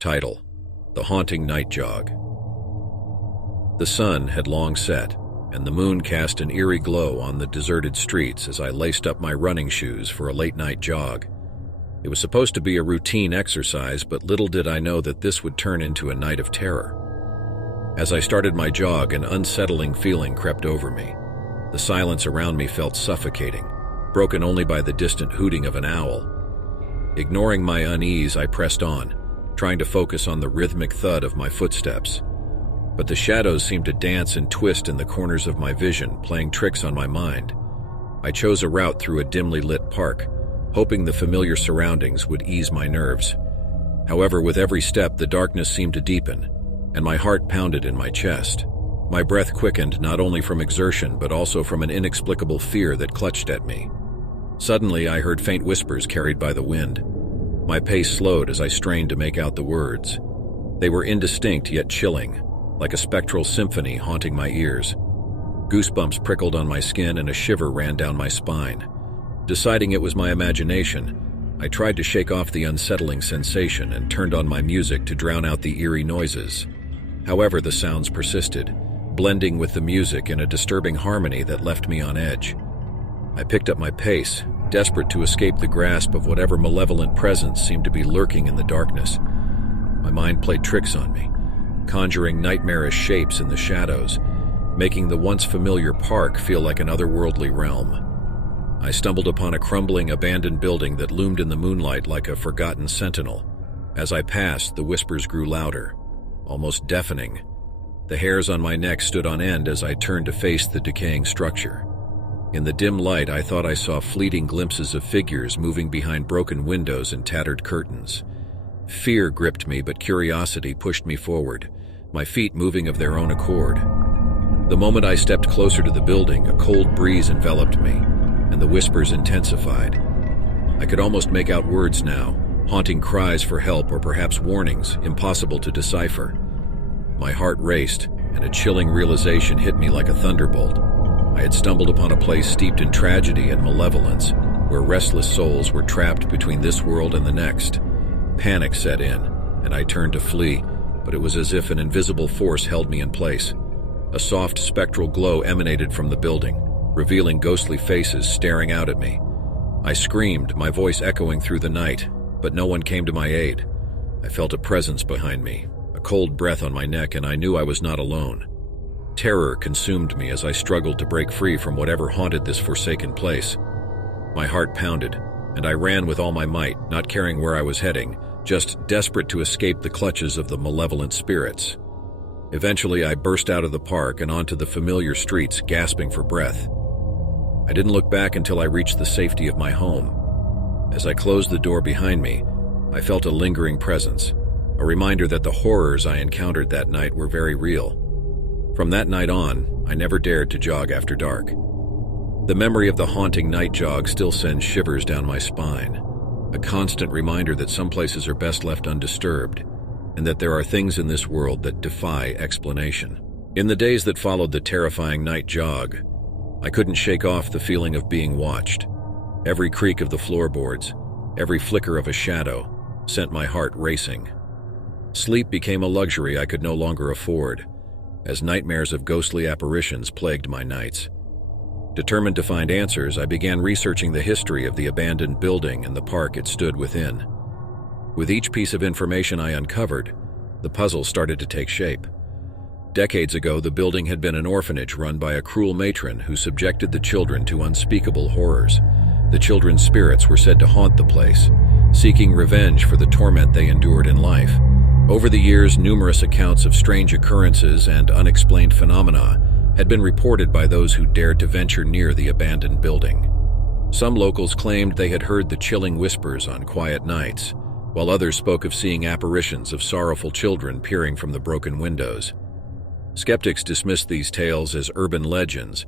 Title: The Haunting Night Jog. The sun had long set, and the moon cast an eerie glow on the deserted streets as I laced up my running shoes for a late-night jog. It was supposed to be a routine exercise, but little did I know that this would turn into a night of terror. As I started my jog, an unsettling feeling crept over me. The silence around me felt suffocating, broken only by the distant hooting of an owl. Ignoring my unease, I pressed on, trying to focus on the rhythmic thud of my footsteps. But the shadows seemed to dance and twist in the corners of my vision, playing tricks on my mind. I chose a route through a dimly lit park, hoping the familiar surroundings would ease my nerves. However, with every step, the darkness seemed to deepen, and my heart pounded in my chest. My breath quickened, not only from exertion, but also from an inexplicable fear that clutched at me. Suddenly, I heard faint whispers carried by the wind. My pace slowed as I strained to make out the words. They were indistinct yet chilling, like a spectral symphony haunting my ears. Goosebumps prickled on my skin and a shiver ran down my spine. Deciding it was my imagination, I tried to shake off the unsettling sensation and turned on my music to drown out the eerie noises. However, the sounds persisted, blending with the music in a disturbing harmony that left me on edge. I picked up my pace, desperate to escape the grasp of whatever malevolent presence seemed to be lurking in the darkness. My mind played tricks on me, conjuring nightmarish shapes in the shadows, making the once familiar park feel like an otherworldly realm. I stumbled upon a crumbling, abandoned building that loomed in the moonlight like a forgotten sentinel. As I passed, the whispers grew louder, almost deafening. The hairs on my neck stood on end as I turned to face the decaying structure. In the dim light, I thought I saw fleeting glimpses of figures moving behind broken windows and tattered curtains. Fear gripped me, but curiosity pushed me forward, my feet moving of their own accord. The moment I stepped closer to the building, a cold breeze enveloped me, and the whispers intensified. I could almost make out words now, haunting cries for help or perhaps warnings, impossible to decipher. My heart raced, and a chilling realization hit me like a thunderbolt. I had stumbled upon a place steeped in tragedy and malevolence, where restless souls were trapped between this world and the next. Panic set in, and I turned to flee, but it was as if an invisible force held me in place. A soft spectral glow emanated from the building, revealing ghostly faces staring out at me. I screamed, my voice echoing through the night, but no one came to my aid. I felt a presence behind me, a cold breath on my neck, and I knew I was not alone. Terror consumed me as I struggled to break free from whatever haunted this forsaken place. My heart pounded, and I ran with all my might, not caring where I was heading, just desperate to escape the clutches of the malevolent spirits. Eventually, I burst out of the park and onto the familiar streets, gasping for breath. I didn't look back until I reached the safety of my home. As I closed the door behind me, I felt a lingering presence, a reminder that the horrors I encountered that night were very real. From that night on, I never dared to jog after dark. The memory of the haunting night jog still sends shivers down my spine, a constant reminder that some places are best left undisturbed, and that there are things in this world that defy explanation. In the days that followed the terrifying night jog, I couldn't shake off the feeling of being watched. Every creak of the floorboards, every flicker of a shadow, sent my heart racing. Sleep became a luxury I could no longer afford, as nightmares of ghostly apparitions plagued my nights. Determined to find answers, I began researching the history of the abandoned building and the park it stood within. With each piece of information I uncovered, the puzzle started to take shape. Decades ago, the building had been an orphanage run by a cruel matron who subjected the children to unspeakable horrors. The children's spirits were said to haunt the place, seeking revenge for the torment they endured in life. Over the years, numerous accounts of strange occurrences and unexplained phenomena had been reported by those who dared to venture near the abandoned building. Some locals claimed they had heard the chilling whispers on quiet nights, while others spoke of seeing apparitions of sorrowful children peering from the broken windows. Skeptics dismissed these tales as urban legends,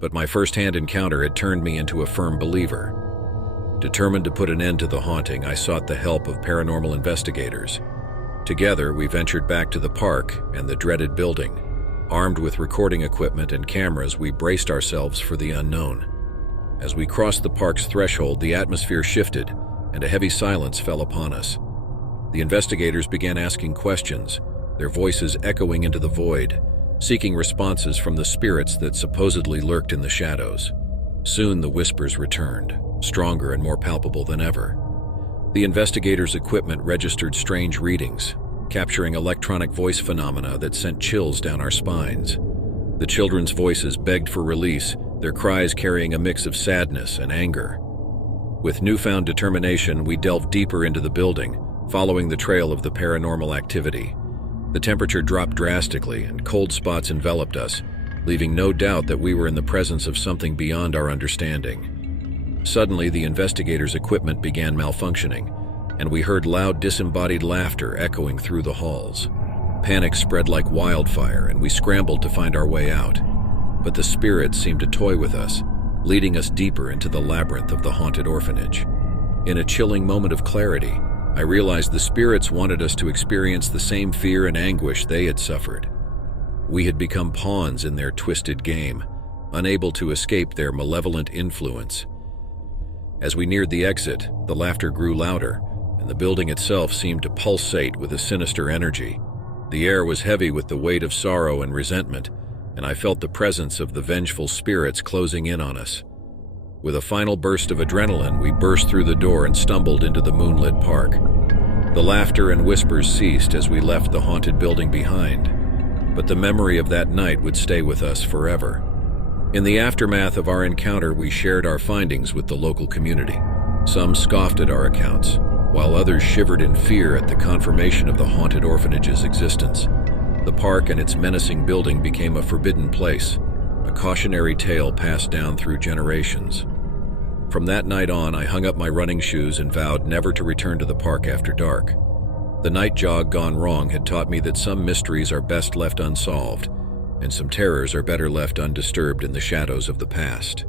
but my first-hand encounter had turned me into a firm believer. Determined to put an end to the haunting, I sought the help of paranormal investigators. Together, we ventured back to the park and the dreaded building. Armed with recording equipment and cameras, we braced ourselves for the unknown. As we crossed the park's threshold, the atmosphere shifted, and a heavy silence fell upon us. The investigators began asking questions, their voices echoing into the void, seeking responses from the spirits that supposedly lurked in the shadows. Soon the whispers returned, stronger and more palpable than ever. The investigators' equipment registered strange readings, capturing electronic voice phenomena that sent chills down our spines. The children's voices begged for release, their cries carrying a mix of sadness and anger. With newfound determination, we delved deeper into the building, following the trail of the paranormal activity. The temperature dropped drastically, and cold spots enveloped us, leaving no doubt that we were in the presence of something beyond our understanding. Suddenly, the investigators' equipment began malfunctioning, and we heard loud, disembodied laughter echoing through the halls. Panic spread like wildfire, and we scrambled to find our way out. But the spirits seemed to toy with us, leading us deeper into the labyrinth of the haunted orphanage. In a chilling moment of clarity, I realized the spirits wanted us to experience the same fear and anguish they had suffered. We had become pawns in their twisted game, unable to escape their malevolent influence. As we neared the exit, the laughter grew louder, and the building itself seemed to pulsate with a sinister energy. The air was heavy with the weight of sorrow and resentment, and I felt the presence of the vengeful spirits closing in on us. With a final burst of adrenaline, we burst through the door and stumbled into the moonlit park. The laughter and whispers ceased as we left the haunted building behind, but the memory of that night would stay with us forever. In the aftermath of our encounter, we shared our findings with the local community. Some scoffed at our accounts, while others shivered in fear at the confirmation of the haunted orphanage's existence. The park and its menacing building became a forbidden place, a cautionary tale passed down through generations. From that night on, I hung up my running shoes and vowed never to return to the park after dark. The night jog gone wrong had taught me that some mysteries are best left unsolved, and some terrors are better left undisturbed in the shadows of the past.